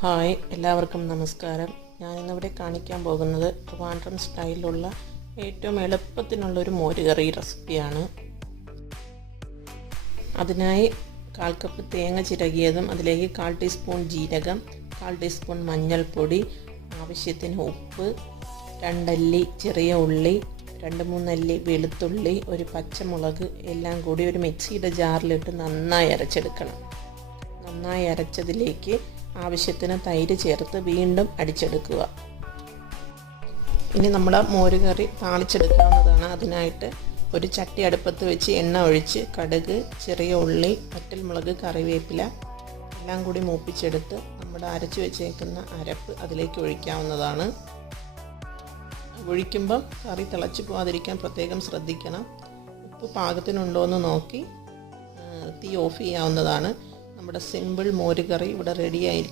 Hi, എല്ലാവർക്കും നമസ്കാരം. ഞാനിന്നിവിടെ കാണിക്കാൻ പോകുന്നത് ട്രിവാൻഡ്രം സ്റ്റൈലിലുള്ള ഏറ്റവും എളുപ്പത്തിനുള്ളൊരു മോരുകറി റെസിപ്പിയാണ്. അതിനായി 1/4 കപ്പ് തേങ്ങ ചിരകിയതും അതിലേക്ക് 1/4 ടീസ്പൂൺ ജീരകം, 1/4 ടീസ്പൂൺ മഞ്ഞൾപ്പൊടി, ആവശ്യത്തിന് ഉപ്പ്, 2 അല്ലി ചെറിയ ഉള്ളി, 2-3 അല്ലി വെളുത്തുള്ളി, ഒരു പച്ചമുളക് എല്ലാം കൂടി ഒരു മിക്സിയുടെ ജാറിലിട്ട് നന്നായി അരച്ചെടുക്കണം. നന്നായി അരച്ചതിലേക്ക് ആവശ്യത്തിന് തൈര് ചേർത്ത് വീണ്ടും അടിച്ചെടുക്കുക. ഇനി നമ്മുടെ മോരുകറി താളിച്ചെടുക്കാവുന്നതാണ്. അതിനായിട്ട് ഒരു ചട്ടി അടുപ്പത്ത് വെച്ച് എണ്ണ ഒഴിച്ച് കടുക്, ചെറിയ ഉള്ളി, വറ്റൽമുളക്, കറിവേപ്പില എല്ലാം കൂടി മൂപ്പിച്ചെടുത്ത് നമ്മുടെ അരച്ച് വെച്ചേക്കുന്ന അരപ്പ് അതിലേക്ക് ഒഴിക്കാവുന്നതാണ്. ഒഴിക്കുമ്പം കറി തിളച്ച് പോകാതിരിക്കാൻ പ്രത്യേകം ശ്രദ്ധിക്കണം. ഉപ്പ് പാകത്തിനുണ്ടോ എന്ന് നോക്കി തീ ഓഫ് ചെയ്യാവുന്നതാണ്. നമ്മുടെ സിമ്പിൾ മോരുകറി ഇവിടെ റെഡി ആയിരിക്കും.